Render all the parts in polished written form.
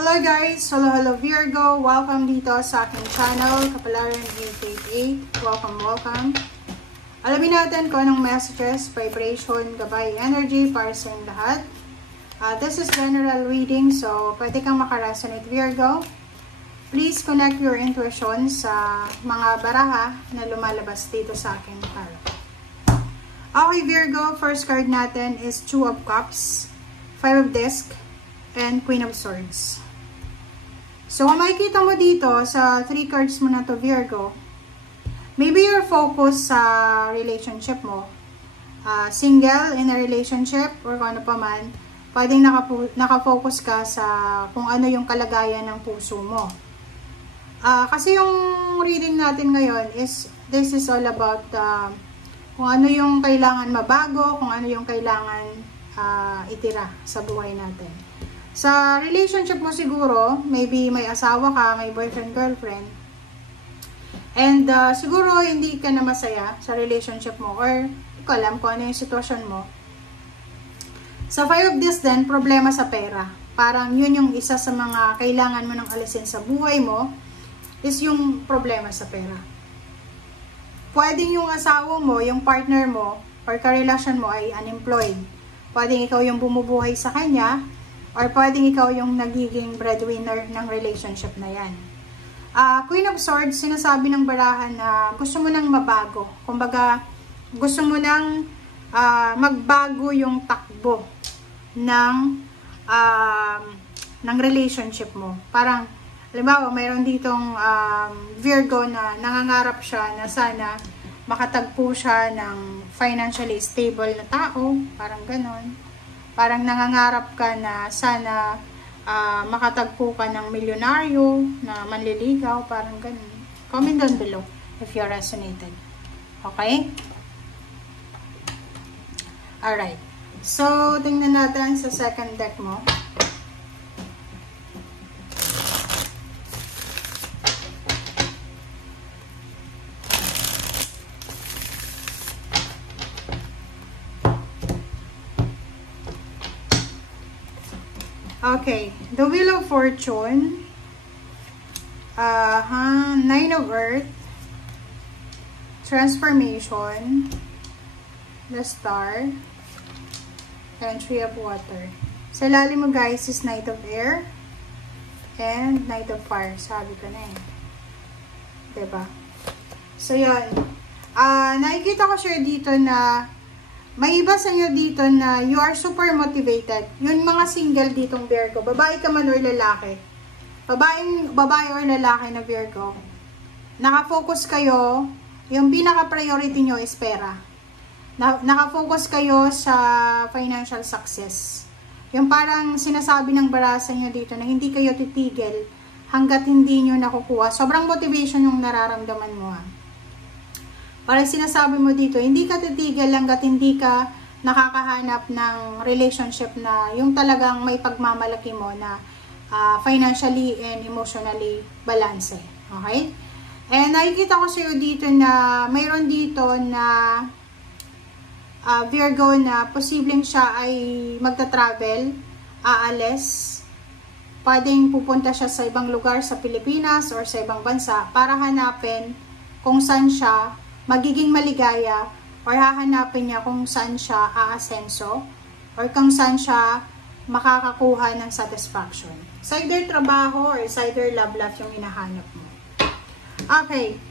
Hello guys! Hello Virgo! Welcome dito sa aking channel, Kapalaran 888. Welcome! Alamin natin kung anong messages, vibration, gabay, energy para sa inyong lahat. This is general reading, so pwede kang makaresonate Virgo. Please connect your intuition sa mga baraha na lumalabas dito sa aking tarot. Okay Virgo, first card natin is Two of Cups, Five of Discs, and Queen of Swords. So, kung makikita mo dito sa 3 cards mo na to Virgo, maybe you're focused sa relationship mo. Single in a relationship or kung ano pa man, pwedeng nakafocus ka sa kung ano yung kalagayan ng puso mo. Kasi yung reading natin ngayon is, this is all about kung ano yung kailangan mabago, kung ano yung kailangan itira sa buhay natin. Sa relationship mo siguro, maybe may asawa ka, may boyfriend, girlfriend, and siguro hindi ka na masaya sa relationship mo or hindi ko alam kung ano yung sitwasyon mo. Sa Five of Discs din, problema sa pera. Parang yun yung isa sa mga kailangan mo nang alisin sa buhay mo is yung problema sa pera. Pwedeng yung asawa mo, yung partner mo, or karelasyon mo ay unemployed. Pwedeng ikaw yung bumubuhay sa kanya, or pwedeng ikaw yung nagiging breadwinner ng relationship na yan. Queen of Swords, sinasabi ng barahan na gusto mo nang mabago. Kumbaga, gusto mo nang magbago yung takbo ng relationship mo. Parang, halimbawa, mayroon ditong Virgo na nangangarap siya na sana makatagpo siya ng financially stable na tao. Parang ganon. Parang nangangarap ka na sana makatagpo ka ng milyonaryo na manliligaw, parang ganun. Comment down below if you resonated. Okay? Alright. So, tingnan natin sa second deck mo. Okay, the Wheel of Fortune, Nine of Earth, Transformation, the Star, and Three of Water. Sa ilalim mo guys is Knight of Air and Knight of Fire. Sabi ko na eh. Diba? So yun. Nakikita ko siya dito na may iba sa inyo dito na you are super motivated. Yung mga single ditong Virgo, babae ka man or lalaki. Babae or lalaki na Virgo. Nakafocus kayo, yung pinaka-priority nyo is pera. Nakafocus kayo sa financial success. Yung parang sinasabi ng barasa nyo dito na hindi kayo titigil hanggat hindi nyo nakukuha. Sobrang motivation yung nararamdaman mo. Para sinasabi mo dito, hindi ka titigil hanggat hindi ka nakakahanap ng relationship na yung talagang may pagmamalaki mo na financially and emotionally balance. Okay? And nakikita ko sa iyo dito na mayroon dito na Virgo na posibleng siya ay magta-travel, aalis. Pwedeng pupunta siya sa ibang lugar sa Pilipinas or sa ibang bansa para hanapin kung saan siya magiging maligaya or hahanapin niya kung saan siya aasenso or kung saan siya makakakuha ng satisfaction. It's either trabaho or it's either love life yung hinahanap mo. Okay.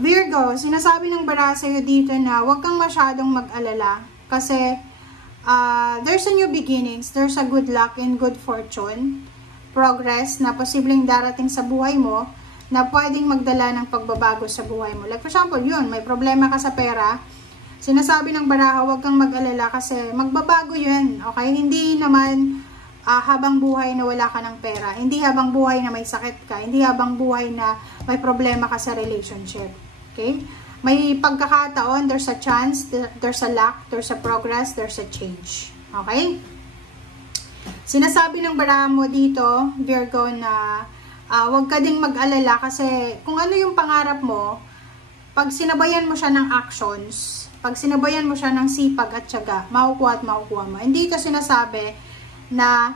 Virgo, sinasabi ng bara sa'yo dito na huwag kang masyadong mag-alala kasi there's a new beginnings, there's a good luck and good fortune, progress na posibleng darating sa buhay mo na pwedeng magdala ng pagbabago sa buhay mo. Like for example, yun, may problema ka sa pera, sinasabi ng baraha, huwag kang mag-alala kasi magbabago yun, okay? Hindi naman habang buhay na wala ka ng pera, hindi habang buhay na may sakit ka, hindi habang buhay na may problema ka sa relationship, okay? May pagkakataon, there's a chance, there's a luck, there's a progress, there's a change, okay? Sinasabi ng baraha mo dito, Virgo, na huwag ka ding mag-alala kasi kung ano yung pangarap mo, pag sinabayan mo siya ng actions, pag sinabayan mo siya ng sipag at tiyaga, makukuha at makukuha mo. Hindi ito sinasabi na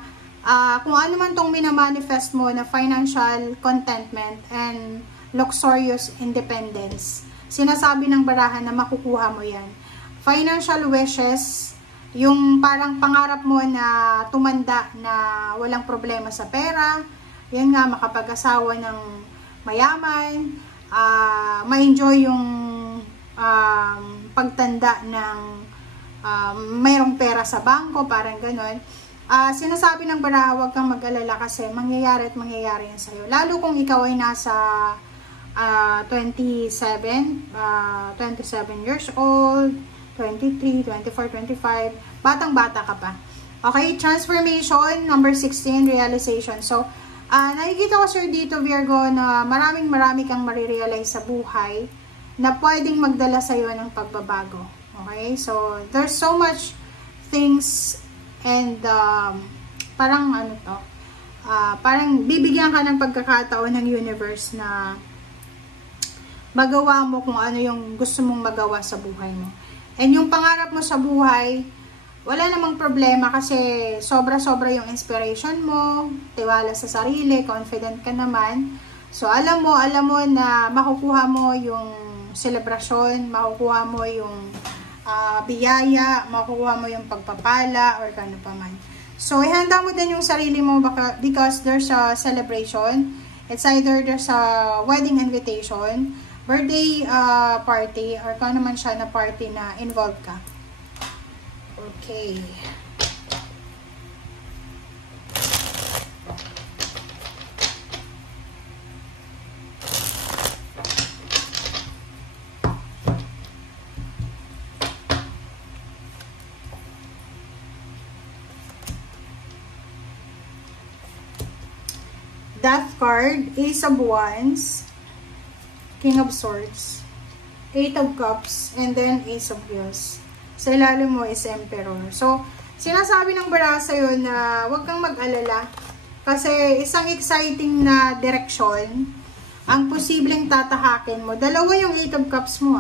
kung ano man tong minamanifest mo na financial contentment and luxurious independence, sinasabi ng barahan na makukuha mo yan. Financial wishes, yung parang pangarap mo na tumanda na walang problema sa pera, yan nga, makapag-asawa ng mayaman, ma-enjoy yung pagtanda ng mayroong pera sa bangko, parang ganon. Sinasabi ng baraha, huwag kang mag-alala kasi mangyayari at mangyayari yan sa'yo. Lalo kung ikaw ay nasa 27 years old, 23, 24, 25, batang-bata ka pa. Okay, transformation, number 16, realization. So, nakikita ko sir dito, Virgo, na marami kang marirealize sa buhay na pwedeng magdala sa'yo ng pagbabago. Okay, so, there's so much things and parang ano to, parang bibigyan ka ng pagkakataon ng universe na magawa mo kung ano yung gusto mong magawa sa buhay mo. And yung pangarap mo sa buhay, wala namang problema kasi sobra-sobra yung inspiration mo, tiwala sa sarili, confident ka naman. So, alam mo na makukuha mo yung selebrasyon, makukuha mo yung biyaya, makukuha mo yung pagpapala, or kano pa man. So, ihanda mo din yung sarili mo because there's a celebration. It's either there's a wedding invitation, birthday party, or kung naman siya na party na involved ka. Okay. Death card, Ace of Wands, King of Swords, Eight of Cups, and then Ace of Cups. Sa ilalim mo is Emperor. So, sinasabi ng baraha sa'yo na huwag kang mag-alala kasi isang exciting na direksyon ang posibleng tatahakin mo. Dalawa yung Eight of Cups mo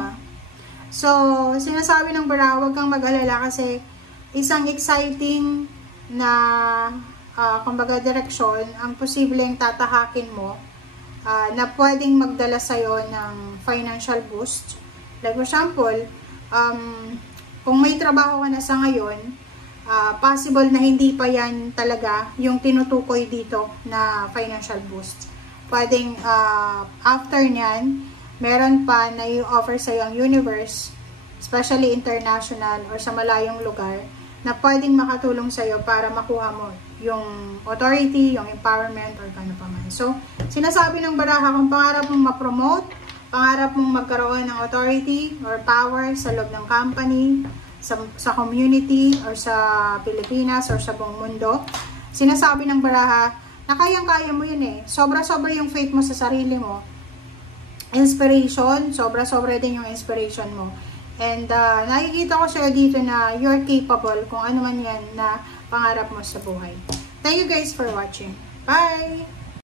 So, sinasabi ng baraha huwag kang mag-alala kasi isang exciting na kumbaga direksyon ang posibleng tatahakin mo na pwedeng magdala sa'yo ng financial boost. Like for example, kung may trabaho ka na sa ngayon, possible na hindi pa yan talaga yung tinutukoy dito na financial boost. Pwedeng after nyan, meron pa na i-offer sa'yo ang universe, especially international or sa malayong lugar, na pwedeng makatulong sa'yo para makuha mo yung authority, yung empowerment, or kano pa man. So, sinasabi ng baraha kung pangarap mong ma-promote, pangarap mong magkaroon ng authority or power sa loob ng company, sa community, or sa Pilipinas, or sa buong mundo, sinasabi ng baraha na kayang-kaya mo yun Sobra-sobra yung faith mo sa sarili mo. Inspiration, sobra-sobra din yung inspiration mo. And nakikita ko sa'yo dito na you're capable kung ano man yan na pangarap mo sa buhay. Thank you guys for watching. Bye!